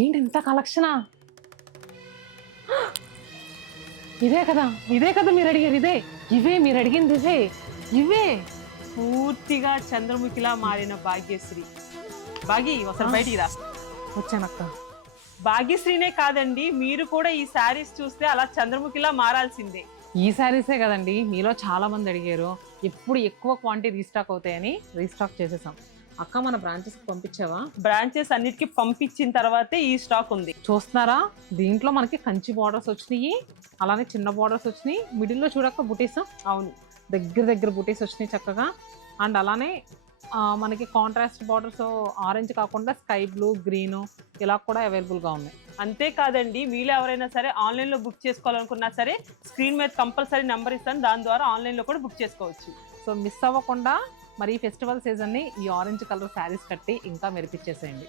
ఏంటి ఇంత కలెక్షనా? ఇదే కదా మీరు అడిగారు, ఇవే మీరు అడిగింది, ఇవే పూర్తిగా చంద్రముఖిలా మారిన భాగ్యశ్రీ. భాగి ఒకసారి బయటికి రా. వచ్చానక్క. భాగ్యశ్రీనే కాదండి, మీరు కూడా ఈ శారీస్ చూస్తే అలా చంద్రముఖిలా మారాల్సిందే. ఈ శారీసే కదండి మీలో చాలా మంది అడిగారు, ఎప్పుడు ఎక్కువ క్వాంటిటీ రీస్టాక్ అవుతాయని రీస్టాక్ చేసేసాం. అక్క మన బ్రాంచెస్ పంపించావా? బ్రాంచెస్ అన్నిటికీ పంపించిన తర్వాతే ఈ స్టాక్ ఉంది. చూస్తున్నారా, దీంట్లో మనకి కంచి బార్డర్స్ వచ్చినాయి, అలానే చిన్న బార్డర్స్ వచ్చినాయి, మిడిల్లో చూడక్క బుటీస్. అవును, దగ్గర బుటీస్ వచ్చినాయి చక్కగా. అండ్ అలానే మనకి కాంట్రాస్ట్ బార్డర్స్ ఆరెంజ్ కాకుండా స్కై బ్లూ, గ్రీను ఇలా కూడా అవైలబుల్గా ఉన్నాయి. అంతేకాదండి, మీలో ఎవరైనా సరే ఆన్లైన్లో బుక్ చేసుకోవాలనుకున్నా సరే స్క్రీన్ మీద కంపల్సరీ నెంబర్ ఇస్తాను, దాని ద్వారా ఆన్లైన్లో కూడా బుక్ చేసుకోవచ్చు. సో మిస్ అవ్వకుండా మరి ఈ ఫెస్టివల్ సీజన్ని ఈ ఆరెంజ్ కలర్ శారీస్ కట్టి ఇంకా మెరిపించేసేయండి.